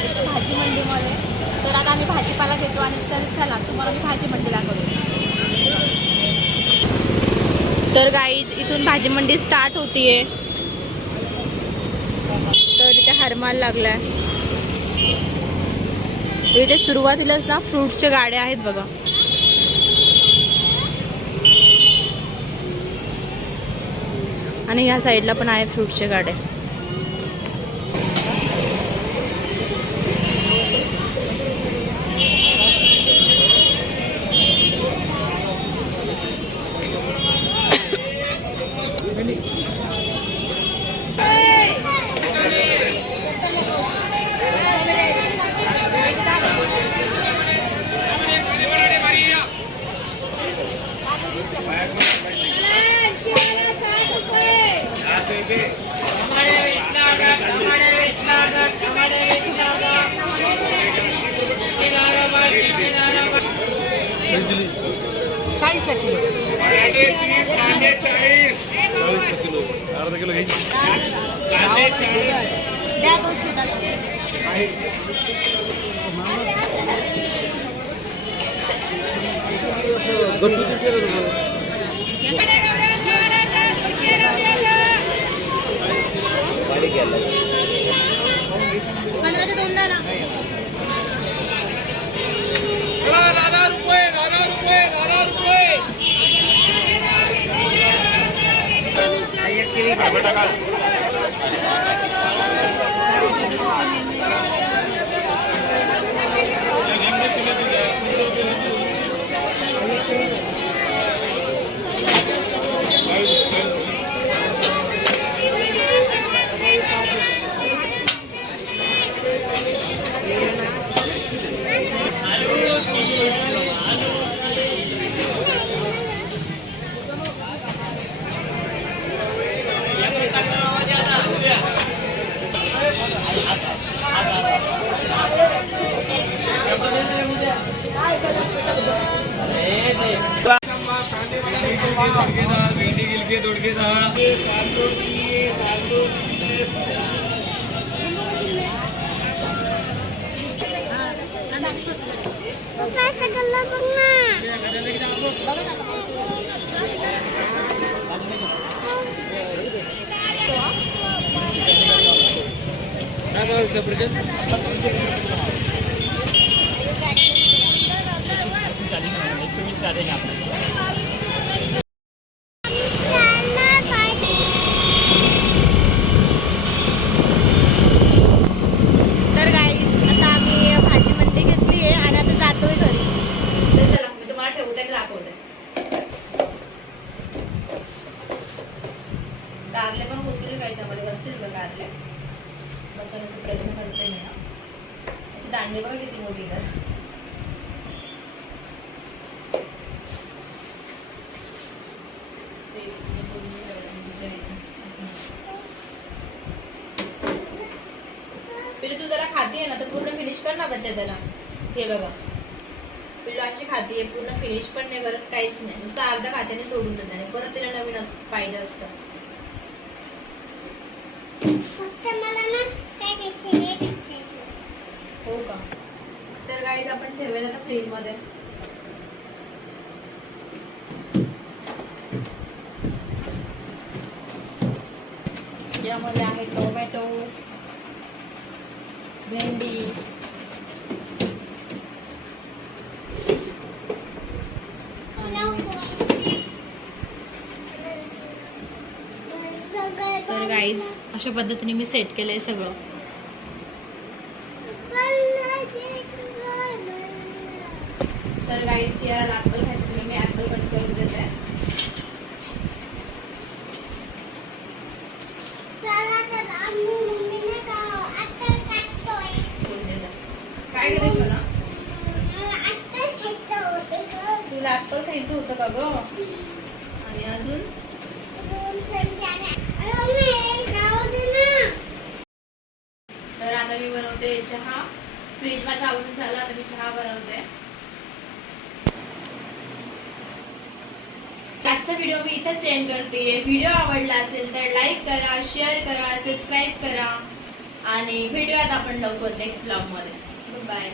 नरवाडीच्या भाजी मंडीमध्ये. तर आता आम्ही भाजीपाला घेतो आणि तर चला तुम्हाला मी भाजी मंडी दाखवतो. तर गाईज इथून भाजी मंडी स्टार्ट होतीये. तर इथे हारमाल लागलाय. इथे सुरुवातीलाच ना फ्रूट्सच्या गाड्या आहेत बघा. आणि ह्या साईडला पण आहे फ्रूट्सच्या गाड्या. अर्धा किलो घ्यायची. कारले पण होतील याच्यामध्ये बसतील बघ कारले बसवण्याचा प्रयत्न करते मी ना. त्याची दांडी बघा किती मोठी तर. पिलू तू जरा खाते ना तर पूर्ण फिनिश कर ना बच्चा त्याला. हे बघा पिलू अशी खाते पूर्ण फिनिश पण नाही करत काहीच नाही. नुसतं अर्धा खात्याने सोडून देत आणि परत तिला नवीन पाहिजे असतं. हो का. तर गाईज आपण ठेवूया आता फ्रीज मध्ये. यामध्ये आहे टोमॅटो, भेंडी, तर गाईज अशा पद्धतीने मी सेट केलंय सगळं. तर गाईज कियाला ऍपल खायचं मी ऍपल कट करून देते. काय करतेस मला? तुला ऍपल खायचं होतं का ग? आणि अजून तर आता मी बनवते चहा. फ्रीज मध्ये आवरून झाला आता मी चहा बनवते. आजचा व्हिडिओ मी इथेच एंड करते. व्हिडिओ आवडला असेल तर लाईक करा, शेअर करा, सबस्क्राईब करा आणि भेटूयात आपण लवकर नेक्स्ट ब्लॉग मध्ये. बाय.